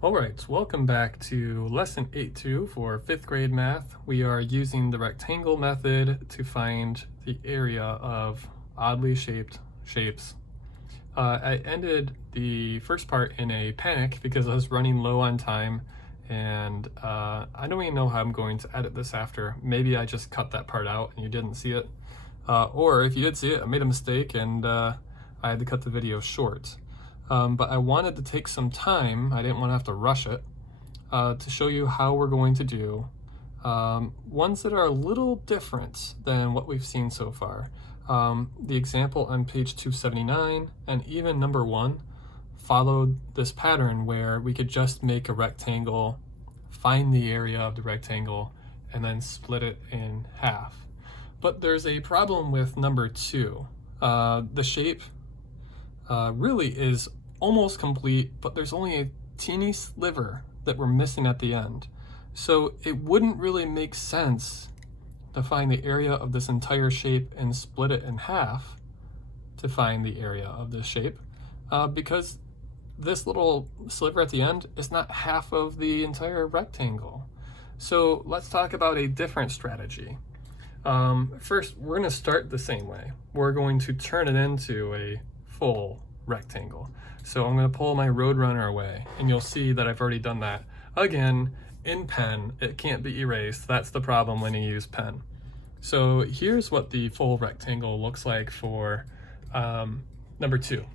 All right, welcome back to lesson 8.2 for 5th grade math. We are using the rectangle method to find the area of oddly shaped shapes. I ended the first part in a panic because I was running low on time, and I don't even know how I'm going to edit this after. Maybe I just cut that part out and you didn't see it. Or if you did see it, I made a mistake and I had to cut the video short. But I wanted to take some time, I didn't want to have to rush it, to show you how we're going to do ones that are a little different than what we've seen so far. The example on page 279 and even number 1 followed this pattern where we could just make a rectangle, find the area of the rectangle, and then split it in half. But there's a problem with number 2. The shape really is almost complete, but there's only a teeny sliver that we're missing at the end. So it wouldn't really make sense to find the area of this entire shape and split it in half to find the area of this shape, because this little sliver at the end is not half of the entire rectangle. So let's talk about a different strategy. First, we're going to start the same way. We're going to turn it into a full rectangle. So I'm going to pull my Roadrunner away, and you'll see that I've already done that. Again, in pen, it can't be erased. That's the problem when you use pen. So here's what the full rectangle looks like for number 2.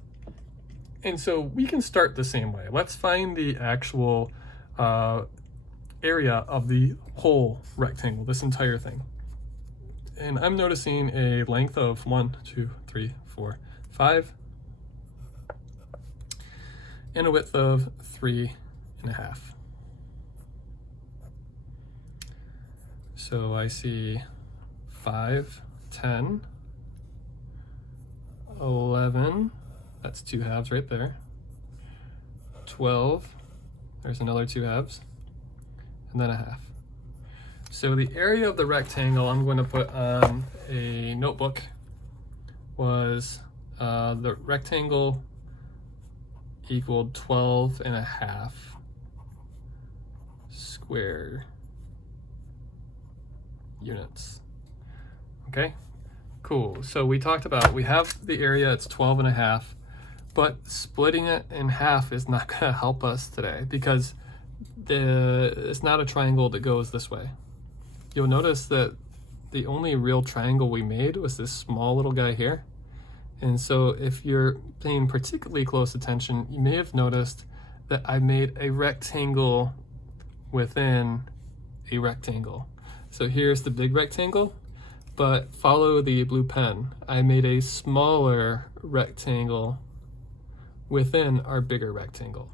And so we can start the same way. Let's find the actual area of the whole rectangle, this entire thing. And I'm noticing a length of 1, 2, 3, 4, 5, and a width of 3.5. So I see 5, 10, 11, that's 2 halves right there, 12, there's another 2 halves, and then a half. So the area of the rectangle I'm going to put on a notebook was the rectangle equaled 12.5 square units. Okay, cool. So we talked about, we have the area, it's 12.5, but splitting it in half is not going to help us today because it's not a triangle that goes this way. You'll notice that the only real triangle we made was this small little guy here. And so if you're paying particularly close attention, you may have noticed that I made a rectangle within a rectangle. So here's the big rectangle, but follow the blue pen. I made a smaller rectangle within our bigger rectangle.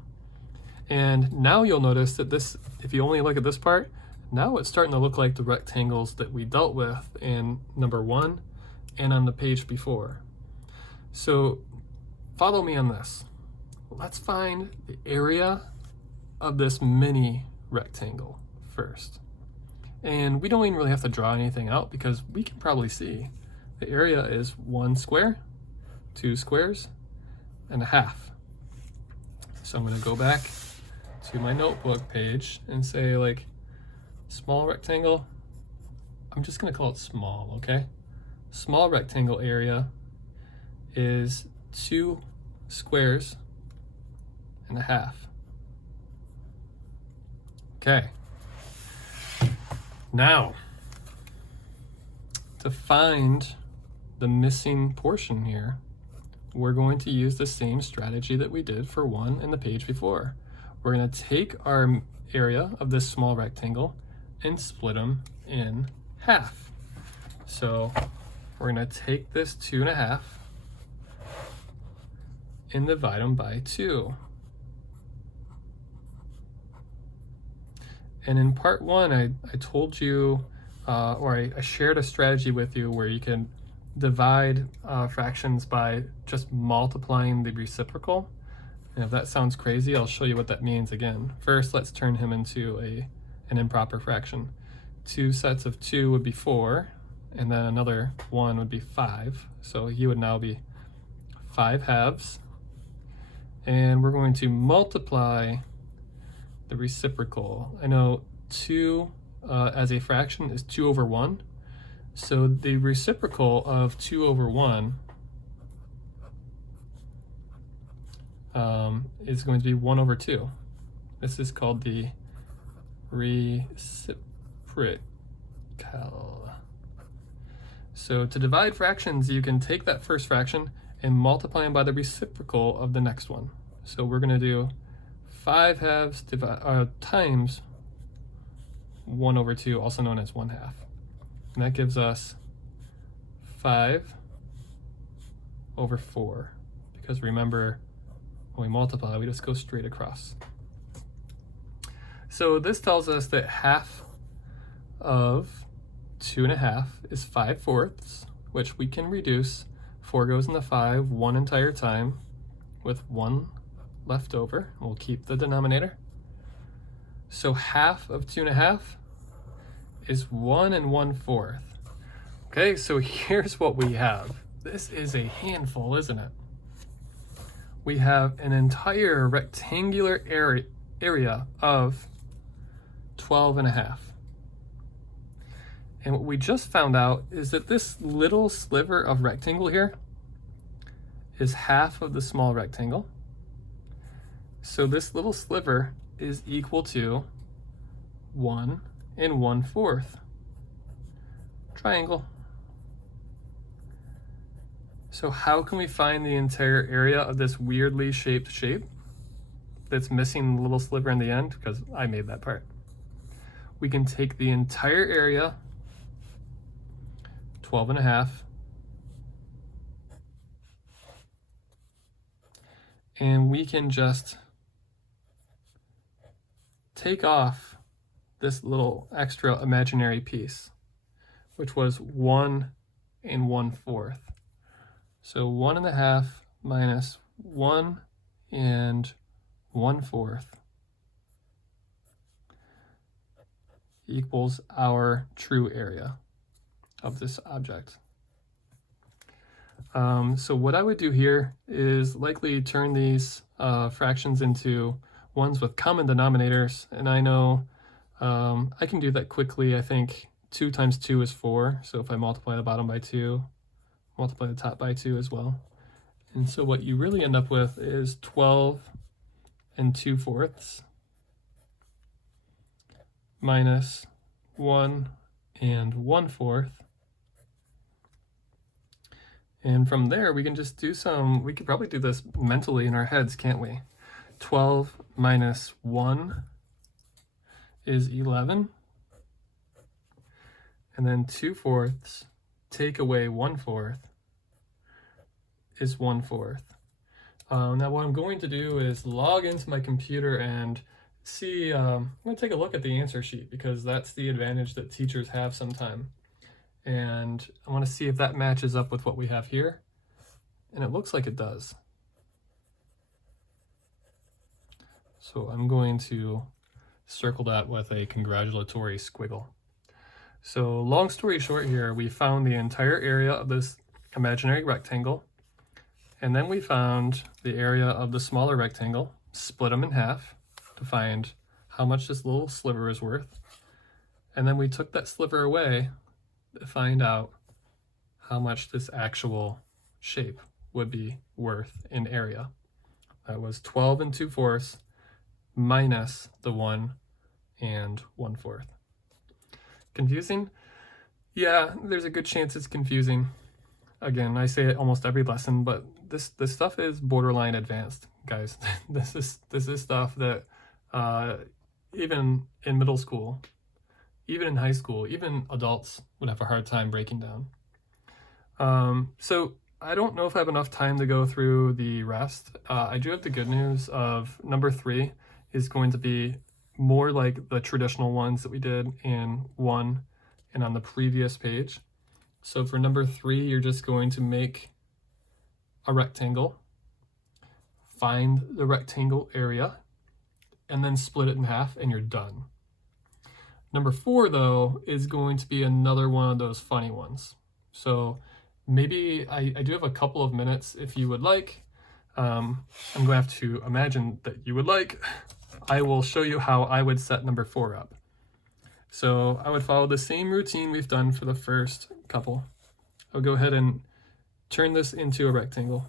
And now you'll notice that this, if you only look at this part, now it's starting to look like the rectangles that we dealt with in number 1 and on the page before. So follow me on this. Let's find the area of this mini rectangle first. And we don't even really have to draw anything out because we can probably see the area is 1 square, 2 squares, and a half. So I'm going to go back to my notebook page and say, like, small rectangle, I'm just going to call it small, okay? Small rectangle area is 2 squares and a half. Okay. Now, to find the missing portion here, we're going to use the same strategy that we did for 1 in the page before. We're going to take our area of this small rectangle and split them in half. So we're going to take this 2.5 and divide them by 2. And in part 1, I told you, or I shared a strategy with you where you can divide fractions by just multiplying the reciprocal. And if that sounds crazy, I'll show you what that means again. First, let's turn him into an improper fraction. 2 sets of 2 would be 4, and then another 1 would be 5. So he would now be 5 halves. And we're going to multiply the reciprocal. I know 2 as a fraction is 2 over 1. So the reciprocal of 2 over 1 is going to be 1 over 2. This is called the reciprocal. So to divide fractions, you can take that first fraction and multiply them by the reciprocal of the next one. So we're going to do 5 halves times 1 over 2, also known as 1/2. And that gives us 5 over 4. Because remember, when we multiply, we just go straight across. So this tells us that half of 2.5 is 5/4, which we can reduce. 4 goes in the 5 one entire time with 1 left over. We'll keep the denominator. So half of 2.5 is 1 1/4. Okay, so here's what we have. This is a handful, isn't it? We have an entire rectangular area of 12.5. And what we just found out is that this little sliver of rectangle here is half of the small rectangle. So this little sliver is equal to 1 1/4. Triangle. So how can we find the entire area of this weirdly shaped shape that's missing the little sliver in the end? Because I made that part. We can take the entire area, 12.5, and we can just take off this little extra imaginary piece, which was 1 1/4. So 1.5 minus 1 1/4 equals our true area of this object. So what I would do here is likely turn these fractions into ones with common denominators, and I know I can do that quickly. I think 2 times 2 is 4, so if I multiply the bottom by 2, multiply the top by 2 as well. And so what you really end up with is 12 2/4 minus 1 1/4. And from there, we can just do we could probably do this mentally in our heads, can't we? 12 minus 1 is 11. And then 2/4 take away 1/4 is 1/4. Now what I'm going to do is log into my computer and see, I'm going to take a look at the answer sheet, because that's the advantage that teachers have sometime. And I want to see if that matches up with what we have here. And it looks like it does. So I'm going to circle that with a congratulatory squiggle. So long story short here, we found the entire area of this imaginary rectangle, and then we found the area of the smaller rectangle, split them in half to find how much this little sliver is worth, and then we took that sliver away to find out how much this actual shape would be worth in area. That was 12 2/4 minus the 1 1/4. Confusing? Yeah, there's a good chance it's confusing. Again, I say it almost every lesson, but this stuff is borderline advanced, guys. This is stuff that even in middle school, even in high school, even adults would have a hard time breaking down. So I don't know if I have enough time to go through the rest. I do have the good news of number 3 is going to be more like the traditional ones that we did in 1 and on the previous page. So for number 3, you're just going to make a rectangle, find the rectangle area, and then split it in half, and you're done. Number 4, though, is going to be another one of those funny ones. So maybe I do have a couple of minutes if you would like. I'm going to have to imagine that you would like. I will show you how I would set number 4 up. So I would follow the same routine we've done for the first couple. I'll go ahead and turn this into a rectangle.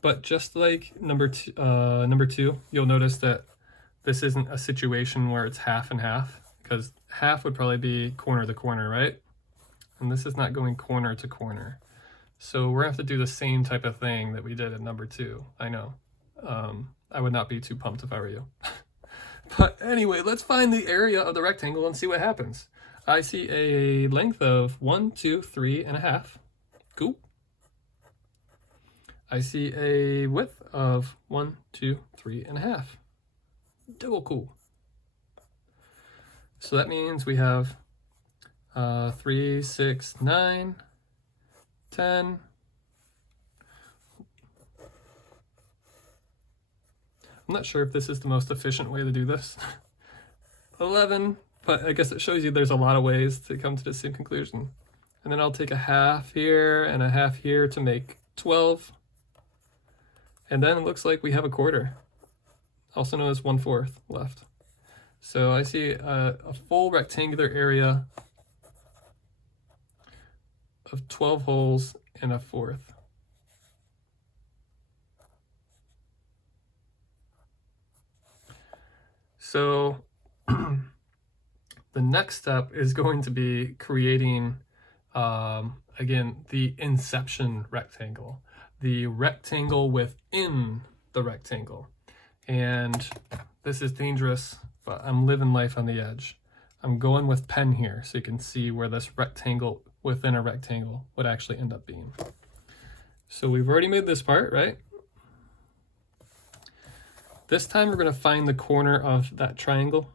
But just like number two, you'll notice that this isn't a situation where it's half and half, because half would probably be corner to corner, right? And this is not going corner to corner. So we're gonna have to do the same type of thing that we did at number 2. I know. I would not be too pumped if I were you. But anyway, let's find the area of the rectangle and see what happens. I see a length of 1, 2, 3.5. Cool. I see a width of 1, 2, 3.5. Double cool. So that means we have 3, 6, 9, 10. I'm not sure if this is the most efficient way to do this. 11, but I guess it shows you there's a lot of ways to come to the same conclusion. And then I'll take a half here and a half here to make 12. And then it looks like we have a quarter, also known as 1/4 left. So I see a full rectangular area of 12 holes and a 1/4. So the next step is going to be creating, again, the inception rectangle, the rectangle within the rectangle. And this is dangerous, but I'm living life on the edge. I'm going with pen here so you can see where this rectangle within a rectangle would actually end up being. So we've already made this part, right? This time we're going to find the corner of that triangle,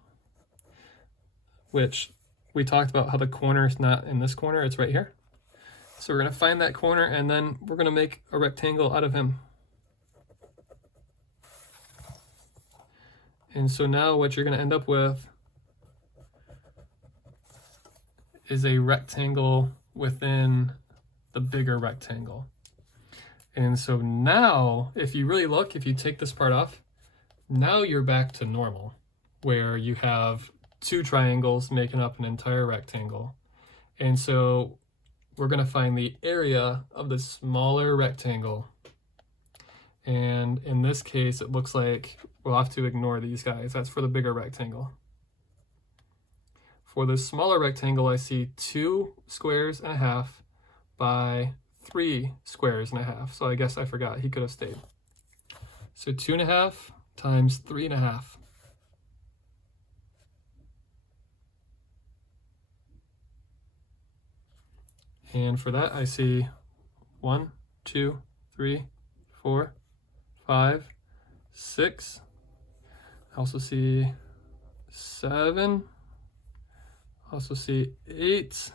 which we talked about how the corner is not in this corner, it's right here. So we're going to find that corner and then we're going to make a rectangle out of him. And so now what you're going to end up with is a rectangle within the bigger rectangle. And so now, if you really look, if you take this part off, now you're back to normal, where you have 2 triangles making up an entire rectangle. And so we're going to find the area of the smaller rectangle. And in this case, it looks like we'll have to ignore these guys. That's for the bigger rectangle. For the smaller rectangle, I see 2 squares and a half by 3 squares and a half. So I guess I forgot, he could have stayed. So 2.5 times 3.5. And for that, I see 1, 2, 3, 4, 5, 6. I also see 7. I also see 8.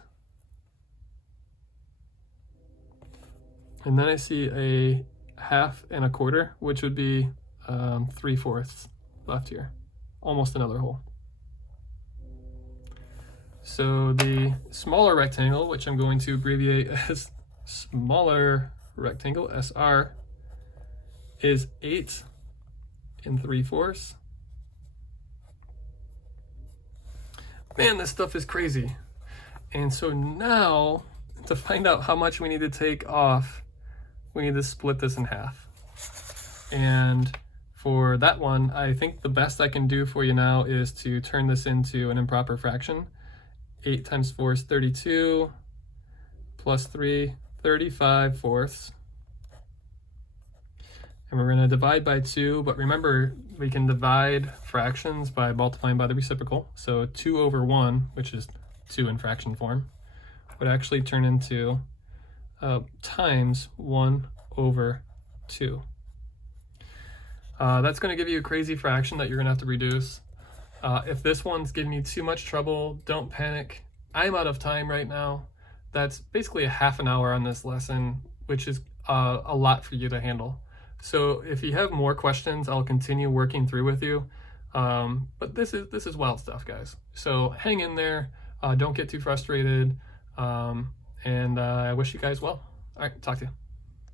And then I see a 1/2 and a 1/4, which would be 3/4 left here. Almost another hole. So the smaller rectangle, which I'm going to abbreviate as smaller rectangle, SR, is 8 3/4. Man, this stuff is crazy. And so now, to find out how much we need to take off, we need to split this in half. And for that one, I think the best I can do for you now is to turn this into an improper fraction. 8 times 4 is 32, plus 3, 35/4. And we're going to divide by 2, but remember, we can divide fractions by multiplying by the reciprocal. So 2/1, which is 2 in fraction form, would actually turn into times 1/2. That's going to give you a crazy fraction that you're going to have to reduce. If this one's giving you too much trouble, don't panic. I'm out of time right now. That's basically a half an hour on this lesson, which is a lot for you to handle. So if you have more questions, I'll continue working through with you. But this is wild stuff, guys. So hang in there. Don't get too frustrated. And I wish you guys well. All right, talk to you.